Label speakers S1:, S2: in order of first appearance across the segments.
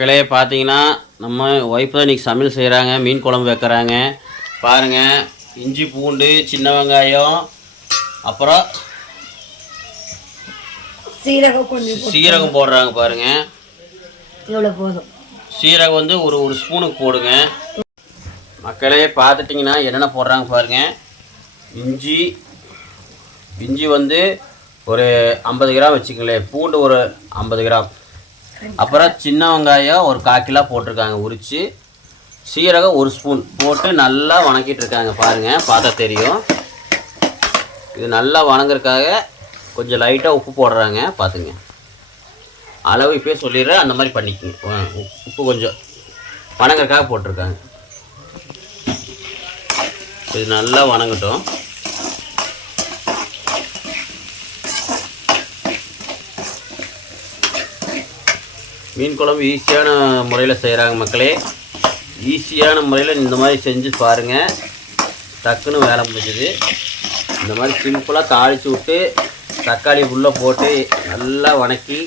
S1: மக்களே பார்த்தீங்கன்னா நம்ம ஒய்ஃப் தான் இன்றைக்கி சமையல் செய்கிறாங்க மீன் குழம்பு வைக்கிறாங்க. பாருங்கள் இஞ்சி பூண்டு சின்ன வெங்காயம் அப்புறம்
S2: சீரகம் கொஞ்சம்
S1: சீரகம் போடுறாங்க பாருங்கள்
S2: இவ்வளோ போதும்?
S1: சீரகம் வந்து ஒரு ஒரு ஸ்பூனுக்கு போடுங்க. மக்களே பார்த்துட்டிங்கன்னா என்னென்ன போடுறாங்க பாருங்கள் இஞ்சி இஞ்சி வந்து ஒரு ஐம்பது கிராம் வச்சுக்கங்களேன். பூண்டு ஒரு ஐம்பது கிராம். அப்புறம் சின்ன வெங்காயம் ஒரு கால் கிலோ போட்டிருக்காங்க உரித்து சீரகம் ஒரு ஸ்பூன் போட்டு நல்லா வணக்கிட்டு இருக்காங்க பாருங்கள் பார்த்தா தெரியும். இது நல்லா வணங்குறதுக்காக கொஞ்சம் லைட்டாக உப்பு போடுறாங்க பார்த்துங்க. அளவு இப்போயே சொல்லிடுறேன் அந்த மாதிரி பண்ணிக்கங்க. ஆ, உப்பு கொஞ்சம் வணங்குறதுக்காக போட்டிருக்காங்க. இது நல்லா வணங்கட்டும். மீன் குழம்பு ஈஸியான முறையில் செய்கிறாங்க மக்களே. ஈஸியான முறையில் இந்த மாதிரி செஞ்சு பாருங்கள் டக்குன்னு வேலை முடிஞ்சுது. இந்த மாதிரி சிம்பிளாக தாளித்து விட்டு தக்காளி உள்ளே போட்டு நல்லா வணக்கி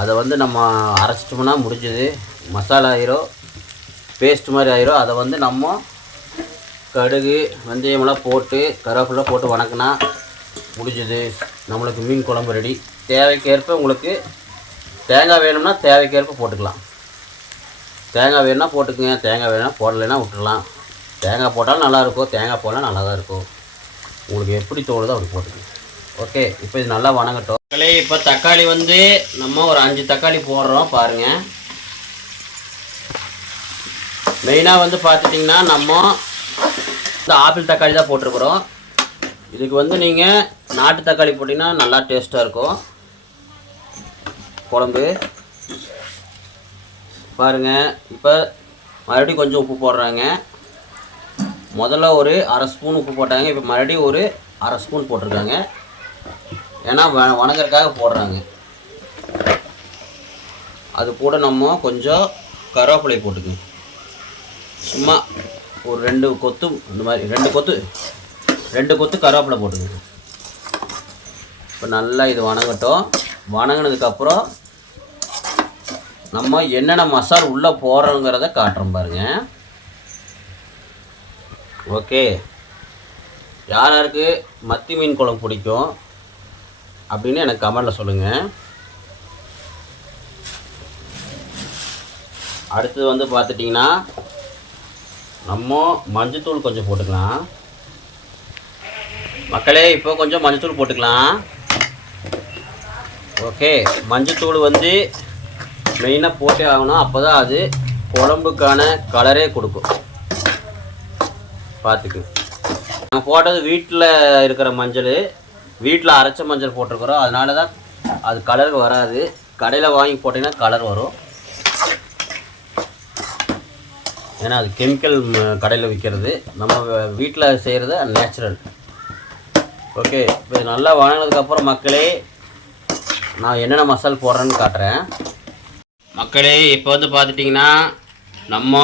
S1: அதை வந்து நம்ம அரைச்சிட்டோம்னா முடிஞ்சது. மசாலா ஆயிரும் பேஸ்ட் மாதிரி ஆயிரும். அதை வந்து நம்ம கடுகு வெந்தயமெல்லாம் போட்டு கருவேப்பிலாம் போட்டு வணக்கினா முடிஞ்சுது. நம்மளுக்கு மீன் குழம்பு ரெடி தேவைக்கேற்ப உங்களுக்கு தேங்காய் வேணும்னா தேவைக்கேற்ப போட்டுக்கலாம். தேங்காய் வேணும்னா போட்டுக்குங்க. தேங்காய் வேணும்னா போடலைன்னா விட்டுடலாம். தேங்காய் போட்டாலும் நல்லாயிருக்கும். தேங்காய் போடலாம் நல்லா தான் இருக்கும் உங்களுக்கு எப்படி தோணுதோ அப்படி போட்டுக்கோங்க. ஓகே இப்போ இது நல்லா வணங்கட்டும். மக்களே இப்போ தக்காளி வந்து நம்ம ஒரு அஞ்சு தக்காளி போடுறோம் பாருங்கள் மெயினாக வந்து பார்த்துட்டிங்கன்னா நம்ம இந்த ஆப்பிள் தக்காளி தான் போட்டிருக்கிறோம். இதுக்கு வந்து நீங்கள் நாட்டு தக்காளி போட்டிங்கன்னா நல்லா டேஸ்ட்டாக இருக்கும். குழம்பு. பாருங்கள் இப்போ மறுபடியும் கொஞ்சம் உப்பு போடுறாங்க. முதல்ல ஒரு அரை ஸ்பூன் உப்பு போட்டாங்க இப்போ மறுபடியும் ஒரு அரை ஸ்பூன் போட்டிருக்காங்க. ஏன்னா வ வணங்குறதுக்காக போடுறாங்க. அது கூட நம்ம கொஞ்சம் கருவேப்பிலை போட்டுக்கோங்க சும்மா ஒரு ரெண்டு கொத்து இந்த மாதிரி ரெண்டு கொத்து ரெண்டு கொத்து கருவேப்பிலை போட்டுக்கோங்க இப்போ நல்லா இது வணங்கட்டும். வணங்கினதுக்கப்புறம் நம்ம என்னென்ன மசால் உள்ளே போகிறோங்கிறத காட்டுறோம் பாருங்க. ஓகே. யார் யாருக்கு மத்தி மீன் குழம்பு பிடிக்கும் அப்படின்னு எனக்கு கமெண்டில் சொல்லுங்கள் அடுத்தது வந்து பார்த்துட்டிங்கன்னா நம்ம மஞ்சத்தூள் கொஞ்சம் போட்டுக்கலாம். மக்களே இப்போ கொஞ்சம் மஞ்சத்தூள் போட்டுக்கலாம். ஓகே மஞ்சத்தூள் வந்து மெயினாக போட்டே ஆகணும். அப்போ தான் அது குழம்புக்கான கலரே கொடுக்கும். பார்த்துக்கு. நாங்கள் போட்டது வீட்டில் இருக்கிற மஞ்சள் வீட்டில் அரைச்ச மஞ்சள் போட்டிருக்கிறோம். அதனால தான் அது கலர் வராது. கடையில் வாங்கி போட்டிங்கன்னா கலர் வரும். ஏன்னா அது கெமிக்கல் கடையில் விற்கிறது நம்ம வீட்டில் செய்கிறது நேச்சுரல் ஓகே இப்போ நல்லா வணங்கினதுக்கப்புறம் மக்களே நான் என்னென்ன மசால் போடுறேன்னு காட்டுறேன். மக்களே இப்போ வந்து பார்த்துட்டிங்கன்னா நம்ம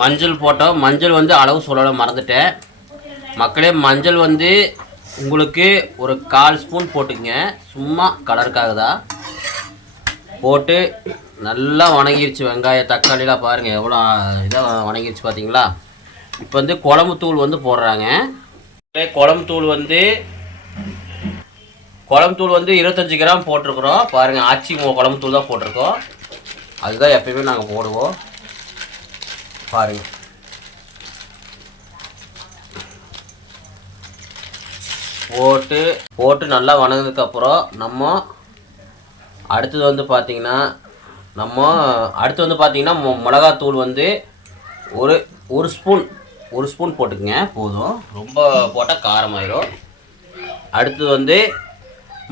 S1: மஞ்சள் போட்டோம். மஞ்சள் வந்து அளவு சொல்லலை மறந்துட்டேன். மக்களே மஞ்சள் வந்து உங்களுக்கு ஒரு கால் ஸ்பூன் போட்டுங்க சும்மா கலருக்காக தான் போட்டு நல்லா வணங்கிருச்சு வெங்காயம் தக்காளிலாம் பாருங்கள் எவ்வளோ இதாக வணங்கிருச்சு பார்த்தீங்களா இப்போ வந்து குழம்பு தூள் வந்து போடுறாங்க. குழம்பு தூள் வந்து குழம்புத்தூள் வந்து இருபத்தஞ்சி கிராம் போட்டிருக்குறோம். பாருங்கள் ஆச்சி குழம்புத்தூள் தான் போட்டிருக்கோம். அதுதான் எப்பயுமே நாங்கள் போடுவோம். பாருங்க. போட்டு போட்டு நல்லா வணங்கினதுக்கப்புறம் நம்ம அடுத்தது வந்து பார்த்திங்கன்னா நம்ம அடுத்து வந்து பார்த்திங்கன்னா மொ- மிளகாத்தூள் வந்து ஒரு ஒரு ஸ்பூன் ஒரு ஸ்பூன் போட்டுக்கங்க. போதும். ரொம்ப போட்டால் காரமாயிரும். அடுத்தது வந்து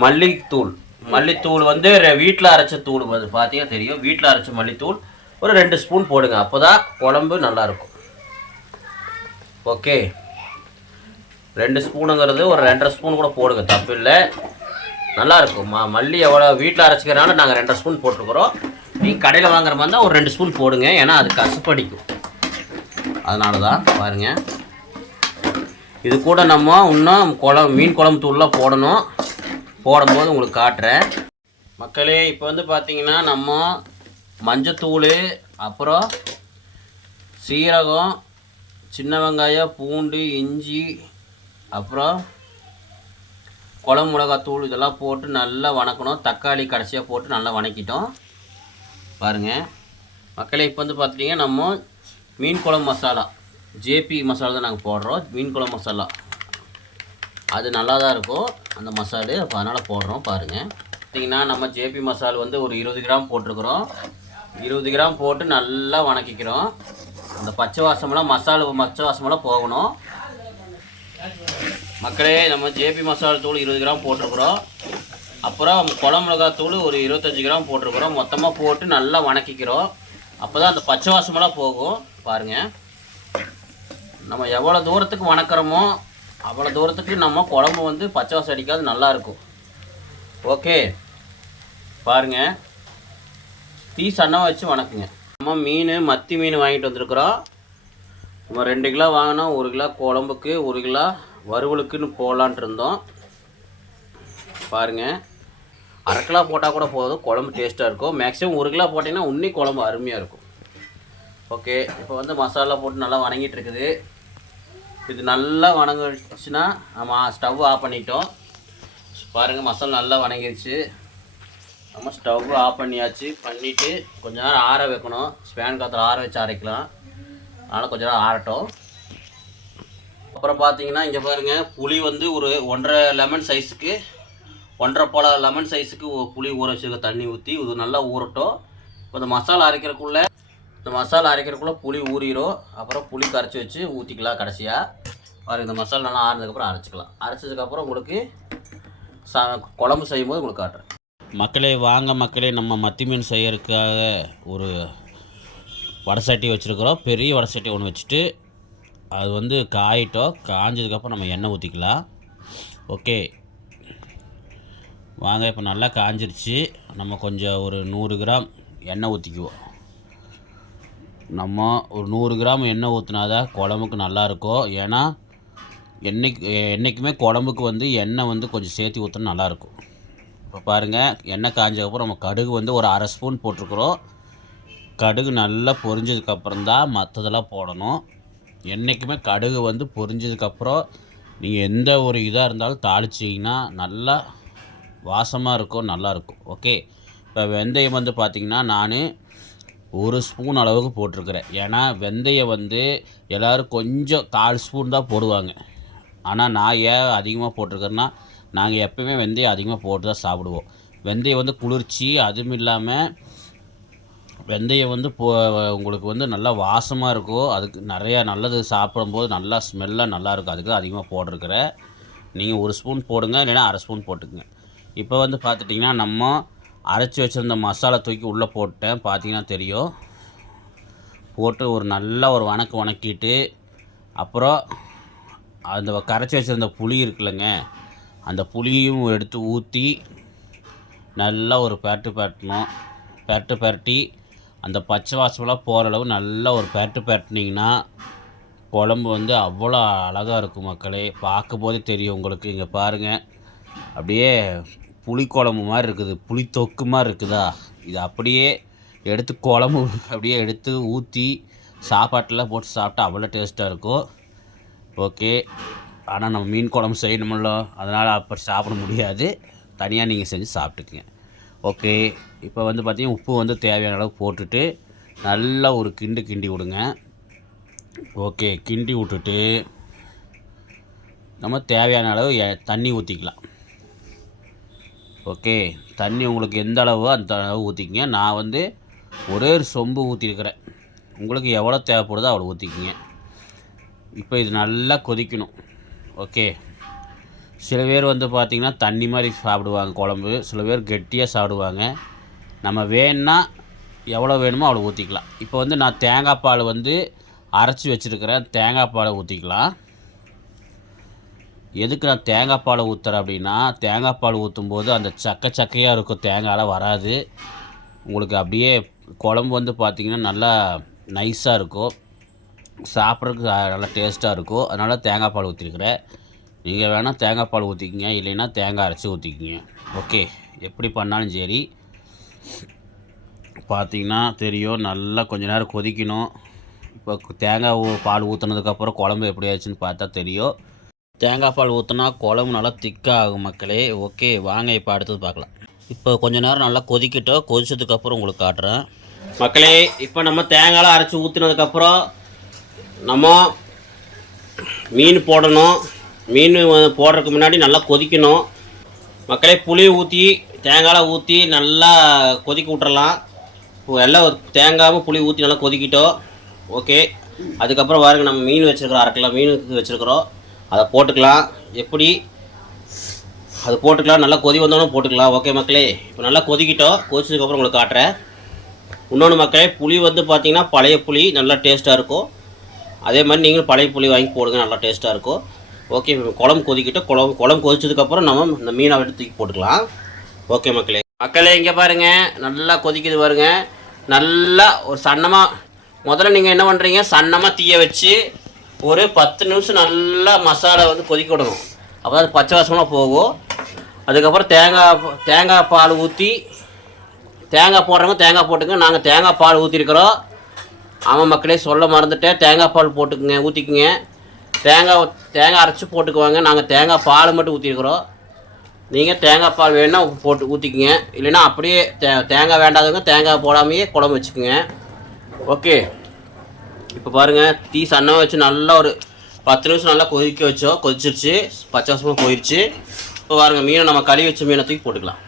S1: மல்லித்தூள். மல்லித்தூள் வந்து வீட்டில் அரைச்ச தூள் பார்த்தீங்கன்னா தெரியும். வீட்டில் அரைச்ச மல்லித்தூள் ஒரு ரெண்டு ஸ்பூன் போடுங்க. அப்போ தான் குழம்பு நல்லாயிருக்கும். ஓகே. ரெண்டு ஸ்பூனுங்கிறது ஒரு ரெண்டரை ஸ்பூன் கூட போடுங்க. தப்பு இல்லை. நல்லாயிருக்கும். மா ம மல்லி எவ்வளோ வீட்டில் அரைச்சிக்கிறனால நாங்கள் ரெண்டரை ஸ்பூன் போட்டிருக்கிறோம். நீங்கள் கடையில் வாங்குற மாதிரி இருந்தால் ஒரு ரெண்டு ஸ்பூன் போடுங்க. ஏன்னா அது கசப்படிக்கும் அதனால தான் பாருங்கள் இது கூட நம்ம இன்னும் குழம்பு மீன் குழம்பு தூள்லாம் போடணும். போடும்போது உங்களுக்கு காட்டுறேன். மக்களே இப்போ வந்து பார்த்தீங்கன்னா நம்ம மஞ்சத்தூள் அப்புறம் சீரகம் சின்ன வெங்காயம் பூண்டு இஞ்சி அப்புறம் குழம்பு மிளகாத்தூள் இதெல்லாம் போட்டு நல்லா வணக்கணும். தக்காளி கடைசியாக போட்டு நல்லா வணக்கிட்டோம். பாருங்கள் மக்களே இப்போ வந்து பார்த்துட்டிங்க நம்ம மீன் குழம்பு மசாலா ஜேபி மசாலா தான் நாங்கள் போடுறோம். மீன் குழம்பு மசாலா. அது நல்லா தான் இருக்கும். அந்த மசாலு அப்போ அதனால் போடுறோம் பாருங்கள் பார்த்தீங்கன்னா நம்ம ஜேபி மசால் வந்து ஒரு இருபது கிராம் போட்டிருக்கிறோம். இருபது கிராம் போட்டு நல்லா வணக்கிக்கிறோம். அந்த பச்சை வாசமெல்லாம் மசாலா பச்சை வாசமெல்லாம் போகணும். மக்களே நம்ம ஜேபி மசாலா தூள் இருபது கிராம் போட்டிருக்கிறோம். அப்புறம் குழம்பு தூள் ஒரு இருபத்தஞ்சி கிராம் போட்டிருக்கிறோம். மொத்தமாக போட்டு நல்லா வணக்கிக்கிறோம். அப்போ தான் அந்த பச்சை வாசமெல்லாம் போகும். பாருங்கள் நம்ம எவ்வளோ தூரத்துக்கு வணக்கிறோமோ அவ்வளோ தூரத்துக்கு நம்ம குழம்பு வந்து பச்சை வாசம் அடிக்காது நல்லாயிருக்கும் ஓகே பாருங்க. டீ சன்னமாக வச்சு வணக்குங்க. நம்ம மீன் மத்தி மீன் வாங்கிட்டு வந்திருக்கிறோம். நம்ம ரெண்டு கிலோ வாங்கினோம் ஒரு கிலோ குழம்புக்கு ஒரு கிலோ வறுவலுக்குன்னு போகலான்ட்டு இருந்தோம். பாருங்கள் அரை கிலோ போட்டால் கூட போதும் குழம்பு டேஸ்ட்டாக இருக்கும். மேக்ஸிமம் ஒரு கிலோ போட்டிங்கன்னா இன்னும் குழம்பு அருமையாக இருக்கும். ஓகே இப்போ வந்து மசாலா போட்டு நல்லா வணங்கிட்டு இருக்குது. இது நல்லா வணங்கிடுச்சுன்னா நம்ம ஸ்டவ் ஆஃப் பண்ணிட்டோம். பாருங்கள் மசாலா நல்லா வணங்கிருச்சு. நம்ம ஸ்டவ் ஆஃப் பண்ணியாச்சு. பண்ணிவிட்டு கொஞ்ச நேரம் ஆற வைக்கணும். ஸ்பேன் காற்றுல ஆற வச்சு அரைக்கலாம். அதனால் கொஞ்ச நேரம் ஆறட்டும். அப்புறம் பார்த்தீங்கன்னா இங்கே பாருங்கள் புளி வந்து ஒரு ஒன்றரை லெமன் சைஸுக்கு ஒன்றரை போல லெமன் சைஸுக்கு புளி ஊற வச்சுருக்க தண்ணி ஊற்றி இது நல்லா ஊறட்டும். இப்போ இந்த மசாலா அரைக்கிறதுக்குள்ளே இந்த மசாலா அரைக்கிறக்குள்ளே புளி ஊறிடும் அப்புறம் புளி கரைச்சி வச்சு ஊற்றிக்கலாம் கடைசியாக பாருங்க இந்த மசாலா நல்லா ஆறுனதுக்கப்புறம் அரைச்சிக்கலாம். அரைச்சதுக்கப்புறம் உங்களுக்கு சா குழம்பு செய்யும் போது உங்களுக்கு காட்டுறேன். மக்களே வாங்க மக்களே நம்ம மத்தி மீன் செய்யறதுக்காக ஒரு வடை சட்டி வச்சுருக்குறோம். பெரிய வடை சட்டி ஒன்று வச்சுட்டு அது வந்து காயிட்டோம். காஞ்சதுக்கப்புறம் நம்ம எண்ணெய் ஊற்றிக்கலாம் ஓகே. வாங்க இப்போ நல்லா காஞ்சிருச்சு. நம்ம கொஞ்சம் ஒரு நூறு கிராம் எண்ணெய் ஊற்றிக்குவோம் நம்ம ஒரு நூறு கிராம் எண்ணெய் ஊற்றினாதான் குழம்புக்கு நல்லாயிருக்கும் ஏன்னா என்னைக்கு என்றைக்குமே குழம்புக்கு வந்து எண்ணெய் வந்து கொஞ்சம் சேர்த்து ஊற்றினா நல்லாயிருக்கும் இப்போ பாருங்கள் எண்ணெய் காஞ்சக்கப்புறம் நம்ம கடுகு வந்து ஒரு அரை ஸ்பூன் போட்டிருக்குறோம். கடுகு நல்லா பொரிஞ்சதுக்கப்புறம் தான் மற்றதெல்லாம் போடணும். என்றைக்குமே கடுகு வந்து பொரிஞ்சதுக்கப்புறம் நீங்கள் எந்த ஒரு இதாக இருந்தாலும் தாளிச்சிங்கன்னா நல்லா வாசமாக இருக்கும் நல்லாயிருக்கும் ஓகே? இப்போ வெந்தயம் வந்து பார்த்திங்கன்னா நான் ஒரு ஸ்பூன் அளவுக்கு போட்டிருக்கிறேன். ஏன்னா வெந்தயம் வந்து எல்லோரும் கொஞ்சம் கால் ஸ்பூன் தான் போடுவாங்க. ஆனால் நான் ஏன் அதிகமாக போட்டிருக்கேன்னா நாங்கள் எப்போயுமே வெந்தயம் அதிகமாக போட்டு தான் சாப்பிடுவோம். வெந்தயம் வந்து குளிர்ச்சி அதுவும் இல்லாமல் வெந்தயம் வந்து போ உங்களுக்கு வந்து நல்லா வாசமாக இருக்கும் அதுக்கு நிறையா நல்லது சாப்பிடும்போது நல்லா ஸ்மெல்லாக நல்லாயிருக்கும் அதுக்கு அதிகமாக போட்டிருக்கிறேன். நீங்கள் ஒரு ஸ்பூன் போடுங்க இல்லைன்னா அரை ஸ்பூன் போட்டுக்குங்க. இப்போ வந்து பார்த்துட்டிங்கன்னா நம்ம அரைச்சி வச்சுருந்த மசாலா தூக்கி உள்ளே போட்டேன். பார்த்தீங்கன்னா தெரியும். போட்டு ஒரு நல்ல ஒரு வணக்கு வணக்கிட்டு அப்புறம் அந்த கரைச்சி வச்சுருந்த புளி இருக்குல்லங்க அந்த புளியும் எடுத்து ஊற்றி நல்லா ஒரு பேட்டு பேட்டணும் பெரட்டு பேரட்டி அந்த பச்சை வாசமெல்லாம் போகிற அளவு நல்லா ஒரு பெரட்டு பெரட்டினீங்கன்னா குழம்பு வந்து அவ்வளோ அழகாக இருக்கும் மக்களே. பார்க்கும்போதே தெரியும் உங்களுக்கு. இங்கே பாருங்கள் அப்படியே புளிக்குழம்பு மாதிரி இருக்குது புளி தொக்கு மாதிரி இருக்குதா? இது அப்படியே எடுத்து குழம்பு அப்படியே எடுத்து ஊற்றி சாப்பாட்டில் போட்டு சாப்பிட்டா அவ்வளோ டேஸ்ட்டாக இருக்கும். ஓகே ஆனால் நம்ம மீன் குழம்பு செய்யணுமில்ல அதனால் அப்போ சாப்பிட முடியாது. தனியாக நீங்கள் செஞ்சு சாப்பிட்டுக்குங்க. ஓகே இப்போ வந்து பார்த்தீங்கன்னா உப்பு வந்து தேவையான அளவு போட்டுட்டு நல்லா ஒரு கிண்டு கிண்டி விடுங்க. ஓகே கிண்டி விட்டுட்டு நம்ம தேவையான அளவு தண்ணி ஊற்றிக்கலாம் ஓகே தண்ணி உங்களுக்கு எந்த அளவோ அந்த அளவு ஊற்றிக்கிங்க நான் வந்து ஒரே ஒரு சொம்பு ஊற்றிருக்கிறேன் உங்களுக்கு எவ்வளோ தேவைப்படுதோ அவ்வளோ ஊற்றிக்கிங்க இப்போ இது நல்லா கொதிக்கணும். ஓகே. சில பேர் வந்து பார்த்திங்கன்னா தண்ணி மாதிரி சாப்பிடுவாங்க குழம்பு. சில பேர் கெட்டியாக சாப்பிடுவாங்க. நம்ம வேணுன்னா எவ்வளோ வேணுமோ அவ்வளோ ஊற்றிக்கலாம் இப்போ வந்து நான் தேங்காய் பால் வந்து அரைச்சி வச்சுருக்கிறேன். தேங்காய் பாலை ஊற்றிக்கலாம் எதுக்கு நான் தேங்காய் பால் ஊற்றுறேன் அப்படின்னா தேங்காய் பால் ஊற்றும்போது அந்த சக்க சக்கையாக இருக்கும் தேங்காயில் வராது. உங்களுக்கு அப்படியே குழம்பு வந்து பார்த்திங்கன்னா நல்லா நைஸாக இருக்கும். சாப்பிட்றதுக்கு நல்லா டேஸ்ட்டாக இருக்கும். அதனால் தேங்காய் பால் ஊற்றிருக்கிறேன் நீங்கள் வேணால் தேங்காய் பால் ஊற்றிக்கிங்க இல்லைன்னா தேங்காய் அரைச்சி ஊற்றிக்கிங்க ஓகே எப்படி பண்ணாலும் சரி. பார்த்தீங்கன்னா தெரியும் நல்லா கொஞ்ச நேரம் கொதிக்கணும். இப்போ தேங்காய் பால் ஊற்றுனதுக்கப்புறம் குழம்பு எப்படி ஆச்சுன்னு பார்த்தா தெரியும். தேங்காய் பால் ஊற்றினா குழம்பு நல்லா திக்காக ஆகும் மக்களே. ஓகே வாங்க இப்போ அடுத்தது பார்க்கலாம். இப்போ கொஞ்ச நேரம் நல்லா கொதிக்கிட்டோம். கொதிச்சதுக்கப்புறம் உங்களுக்கு காட்டுறேன். மக்களே இப்போ நம்ம தேங்காயெலாம் அரைச்சி ஊற்றினதுக்கப்புறம் நம்ம மீன் போடணும். மீன் போடுறதுக்கு முன்னாடி நல்லா கொதிக்கணும். மக்களே புளி ஊற்றி தேங்காயில் ஊற்றி நல்லா கொதிக்க விட்டுறலாம். இப்போ எல்லாம் தேங்காயும் புளி ஊற்றி நல்லா கொதிக்கிட்டோம். ஓகே அதுக்கப்புறம் பாருங்க நம்ம மீன் வச்சுருக்கிறோம் அரை கிலோ மீன் வச்சுருக்குறோம். அதை போட்டுக்கலாம். எப்படி? அது போட்டுக்கலாம். நல்லா கொதி வந்தோடனே போட்டுக்கலாம். ஓகே மக்களே இப்போ நல்லா கொதிக்கிட்டோம். கொதிச்சதுக்கப்புறம் உங்களுக்கு காட்டுறேன். இன்னொன்று மக்களே புளி வந்து பார்த்திங்கன்னா பழைய புளி நல்லா டேஸ்ட்டாக இருக்கும். அதே மாதிரி நீங்களும் பழைய புளி வாங்கி போடுங்க. நல்லா டேஸ்ட்டாக இருக்கும். ஓகே குழம்பு கொதிக்கிட்டோம். குழம்பு குழம்பு கொதிச்சதுக்கப்புறம் நம்ம இந்த மீனை எடுத்து தூக்கி போட்டுக்கலாம். ஓகே மக்களே. மக்களே இங்கே பாருங்க. நல்லா கொதிக்குது பாருங்கள் நல்லா ஒரு சன்னமாக முதல்ல நீங்கள் என்ன பண்ணுறீங்க சன்னமாக தீய வச்சு ஒரு பத்து நிமிஷம் நல்லா மசாலா வந்து கொதிக்க விடணும் அப்போ அது பச்சை வாசமாக போகும். அதுக்கப்புறம் தேங்காய் தேங்காய் பால் ஊற்றி தேங்காய் போடுறவங்க தேங்காய் போட்டுங்க நாங்கள் தேங்காய் பால் ஊற்றிருக்கிறோம் ஆமாம் மக்களே சொல்ல மறந்துட்டேன். தேங்காய் பால் போட்டுக்குங்க ஊற்றிக்குங்க தேங்காய் தேங்காய் அரைச்சி போட்டுக்குவாங்க. நாங்கள் தேங்காய் பால் மட்டும் ஊற்றிருக்கிறோம் நீங்கள் தேங்காய் பால் வேணுன்னா போட்டு ஊற்றிக்குங்க இல்லைன்னா அப்படியே தே தேங்காய் வேண்டாதவங்க தேங்காய் போடாமையே குழம்பு வச்சுக்கோங்க. ஓகே. இப்போ பாருங்கள் தீ சன்ன வச்சு நல்லா ஒரு பத்து நிமிஷம் நல்லா கொதிக்க வச்சோம் கொதிச்சிருச்சு பச்சாசமாக போயிடுச்சு இப்போ பாருங்க மீனை நம்ம கழுவி வச்ச மீனை தூக்கி போட்டுக்கலாம்.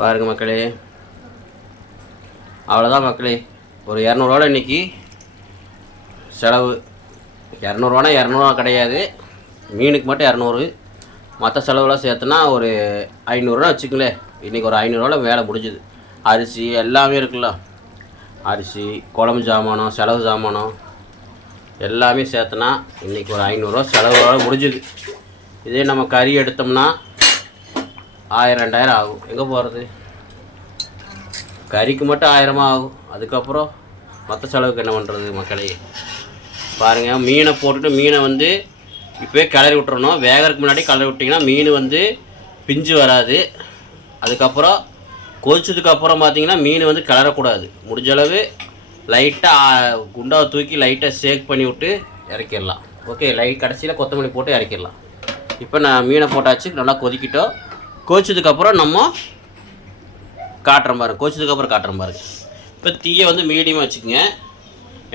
S1: பாருங்க மக்களே. அவ்வளோதான் மக்களே. ஒரு இரநூறுவால இன்றைக்கி செலவு. இரநூறுவானா இரநூறுவா கிடையாது. மீனுக்கு மட்டும் இரநூறு. மற்ற செலவுலாம் சேர்த்துனா ஒரு ஐநூறுரூவா வச்சுக்கங்களேன். இன்றைக்கி ஒரு ஐநூறுரூவால வேலை முடிஞ்சுது. அரிசி எல்லாமே இருக்குல்ல. அரிசி குழம்பு சாமானம் செலவு சாமானம் எல்லாமே சேர்த்துனா இன்றைக்கி ஒரு ஐநூறுரூவா செலவோட முடிஞ்சுது. இதே நம்ம கறி எடுத்தோம்னா ஆயிரம் ரெண்டாயிரம் ஆகும். எங்கே போகிறது கறிக்கு மட்டும் ஆயிரமாக ஆகும். அதுக்கப்புறம் மற்ற செலவுக்கு என்ன பண்ணுறது மக்களே? பாருங்கள் மீனை போட்டுட்டு மீனை வந்து இப்போயே கிளறி விட்டுறணும். வேகறதுக்கு முன்னாடி கிளறி விட்டிங்கன்னா மீன் வந்து பிஞ்சு வராது. அதுக்கப்புறம் கொதிச்சதுக்கு அப்புறம் பார்த்தீங்கன்னா மீன் வந்து கிளறக்கூடாது. முடிஞ்ச அளவு லைட்டாக குண்டாவை தூக்கி லைட்டாக ஷேக் பண்ணி விட்டு இறக்கிடலாம். ஓகே லைட் கடைசியில் கொத்தமல்லி போட்டு இறக்கிடலாம். இப்போ நான் மீனை போட்டாச்சு நல்லா கொதிக்கிட்டோம். கொதிச்சதுக்கப்புறம் நம்ம காட்டுறேன் பாருங்க கொதிச்சதுக்கப்புறம் காட்டுறேன் பாருங்க இப்போ தீயை வந்து மீடியமாக வச்சுக்கோங்க.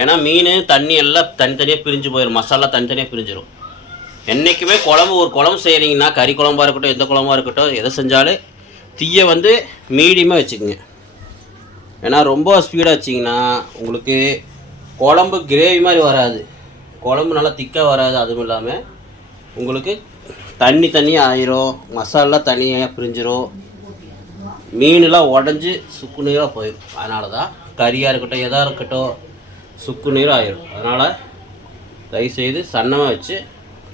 S1: ஏன்னா மீன் தண்ணி எல்லாம் தனித்தனியாக பிரிஞ்சு போயிடும் மசாலா தனித்தனியாக பிரிஞ்சிடும் என்றைக்குமே குழம்பு ஒரு குழம்பு செய்கிறீங்கன்னா கறி குழம்பா இருக்கட்டும் எந்த குழம்பா இருக்கட்டும் எதை செஞ்சாலும் தீயை வந்து மீடியமாக வச்சுக்கோங்க. ஏன்னா ரொம்ப ஸ்பீடாக வச்சிங்கன்னா உங்களுக்கு குழம்பு கிரேவி மாதிரி வராது. குழம்பு நல்லா திக்காக வராது அதுவும் இல்லாமல் உங்களுக்கு தண்ணி தண்ணியாக ஆயிரும் மசாலா தனியாக பிரிஞ்சிரும். மீனெலாம் உடஞ்சி சுக்கு நீராக போயிடும் அதனால தான் கறியாக இருக்கட்டும் எதாக இருக்கட்டும் சுக்கு நீராக ஆயிரும். அதனால் தயவுசெய்து சன்னமாக வச்சு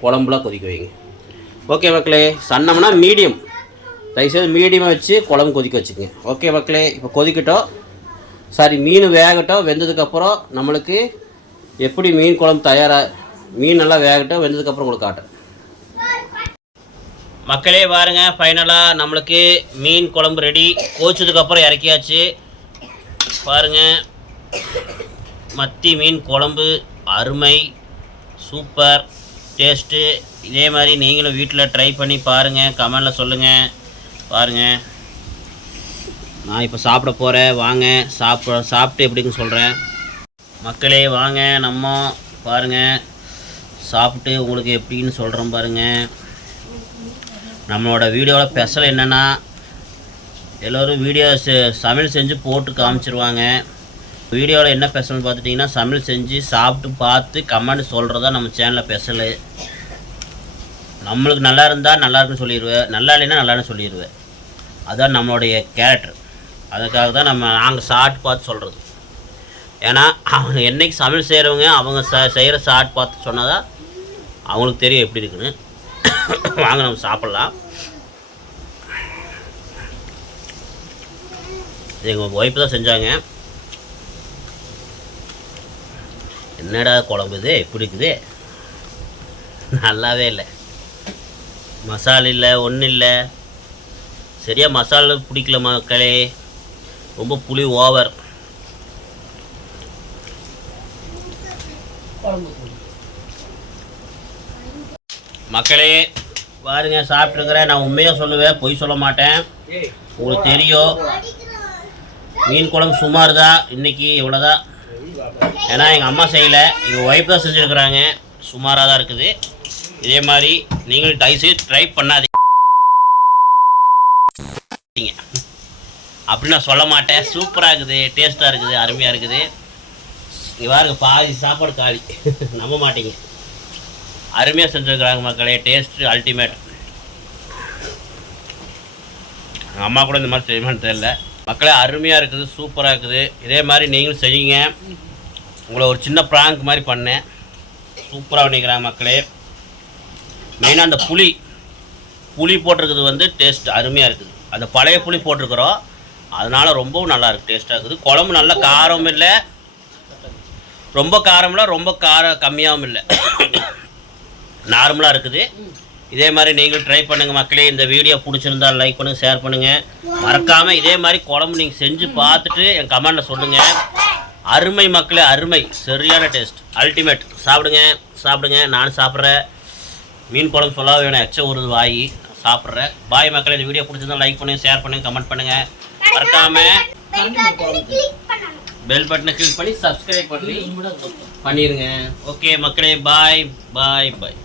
S1: குழம்புலாம் கொதிக்க வைங்க. ஓகே மக்களே சன்னம்னா மீடியம். தயவுசெய்து மீடியமாக வச்சு குழம்பு கொதிக்க வச்சுக்கோங்க. ஓகே மக்களே இப்போ கொதிக்கட்டும். சாரி மீன் வேகட்டும் வெந்ததுக்கப்புறம் நம்மளுக்கு எப்படி மீன் குழம்பு தயாராக மீன் நல்லா வேகட்டும் வெந்ததுக்கப்புறம் உங்களுக்கு காட்டுறேன் மக்களே பாருங்கள் ஃபைனலாக நம்மளுக்கு மீன் குழம்பு ரெடி கோச்சதுக்கப்புறம் இறக்கியாச்சு. பாருங்கள் மத்தி மீன் குழம்பு அருமை சூப்பர் டேஸ்ட்டு இதே மாதிரி நீங்களும் வீட்டில் ட்ரை பண்ணி பாருங்கள் கமெண்டில் சொல்லுங்கள் பாருங்கள் நான் இப்போ சாப்பிட போகிறேன் வாங்க. சாப்பிட சாப்பிட்டு எப்படின்னு சொல்கிறேன் மக்களே வாங்க. நம்ம பாருங்கள் சாப்பிட்டு உங்களுக்கு எப்படின்னு சொல்கிறோம் பாருங்கள் நம்மளோட வீடியோவில் ஸ்பெஷல் என்னென்னா எல்லோரும் வீடியோ செ- சமையல் செஞ்சு போட்டு காமிச்சிருவாங்க. வீடியோவில் என்ன ஸ்பெஷல்னு பார்த்துட்டிங்கன்னா சமையல் செஞ்சு சாப்பிட்டு பார்த்து கமெண்ட் சொல்கிறது தான் நம்ம சேனலில் ஸ்பெஷலு நம்மளுக்கு நல்லா இருந்தால் நல்லா இருக்குன்னு சொல்லிடுவேன் நல்லா இல்லைன்னா நல்லான்னு சொல்லிடுவேன் அதுதான் நம்மளுடைய கேரக்டர் அதுக்காக தான் நம்ம நாங்கள் ஷார்ட் பார்த்து சொல்கிறது ஏன்னா அவங்க என்னைக்கு சமையல் செய்கிறவங்க அவங்க ச செய்கிற சாட் பார்த்து சொன்னால் தான் அவங்களுக்கு தெரியும் எப்படி இருக்குன்னு. வாங்க நம்ம சாப்பிட்லாம். எங்கள் ஒய்ஃப் தான் செஞ்சாங்க. என்னடா குழம்பு இது? எப்படி இருக்குது? நல்லாவே இல்லை. மசாலா இல்லை ஒன்றும் இல்லை. சரியாக மசாலா பிடிக்கல மக்களே. ரொம்ப புளி ஓவர். மக்களே பாருங்க சாப்பிட்ருக்கிறேன் நான் உண்மையாக சொல்லுவேன் பொய் சொல்ல மாட்டேன். உங்களுக்கு தெரியும். மீன் குழம்பு சுமார் தான் இன்னைக்கு இவ்வளோதான் ஏன்னா எங்கள் அம்மா செய்யலை. எங்கள் ஒய்ஃப் தான் செஞ்சுருக்குறாங்க. சுமாராக தான் இருக்குது. இதே மாதிரி நீங்களும் டைஸு ட்ரை பண்ணாதீங்க. அப்படி நான் சொல்ல மாட்டேன். சூப்பராக இருக்குது டேஸ்ட்டாக இருக்குது அருமையாக இருக்குது. இவ்வாறு பாதி சாப்பாடு காலி. நம்ப மாட்டீங்க. அருமையாக செஞ்சுருக்குறாங்க மக்களே டேஸ்ட்டு அல்டிமேட் அம்மா கூட இந்த மாதிரி செய்யுமான்னு தெரில மக்களே அருமையாக இருக்குது சூப்பராக இருக்குது. இதே மாதிரி நீங்களும் செய்யுங்க. உங்களை ஒரு சின்ன ப்ராங்க் மாதிரி பண்ணேன். சூப்பராக பண்ணிக்கிறாங்க மக்களே. மெயினாக அந்த புளி புளி போட்டிருக்கிறது வந்து டேஸ்ட் அருமையாக இருக்குது. அந்த பழைய புளி போட்டிருக்கிறோம். அதனால ரொம்பவும் நல்லா இருக்குது டேஸ்ட்டாக இருக்குது. குழம்பு நல்ல காரமும் இல்லை. ரொம்ப காரம் இல்லை ரொம்ப காரம் கம்மியாகவும் இல்லை. நார்மலாக இருக்குது. இதே மாதிரி நீங்களும் ட்ரை பண்ணுங்கள் மக்களே. இந்த வீடியோ பிடிச்சிருந்தா லைக் பண்ணுங்கள் ஷேர் பண்ணுங்கள் மறக்காமல் இதே மாதிரி குழம்பு நீங்கள் செஞ்சு பார்த்துட்டு என் கமெண்டில் சொல்லுங்கள் அருமை மக்களே அருமை. சரியான டேஸ்ட் அல்டிமேட் சாப்பிடுங்க சாப்பிடுங்க. நான் சாப்பிட்றேன். மீன் குழம்பு சொல்லாத வேணும் எச்ச ஒரு வாய். சாப்பிட்றேன். பாய் மக்களே இந்த வீடியோ பிடிச்சிருந்தா லைக் பண்ணுங்கள் ஷேர் பண்ணுங்கள் கமெண்ட் பண்ணுங்கள் மறக்காமல் பெல் பட்டனை கிளிக் பண்ணி சப்ஸ்கிரைப் பண்ணி பண்ணிடுங்க ஓகே மக்களே பாய் பாய் பாய்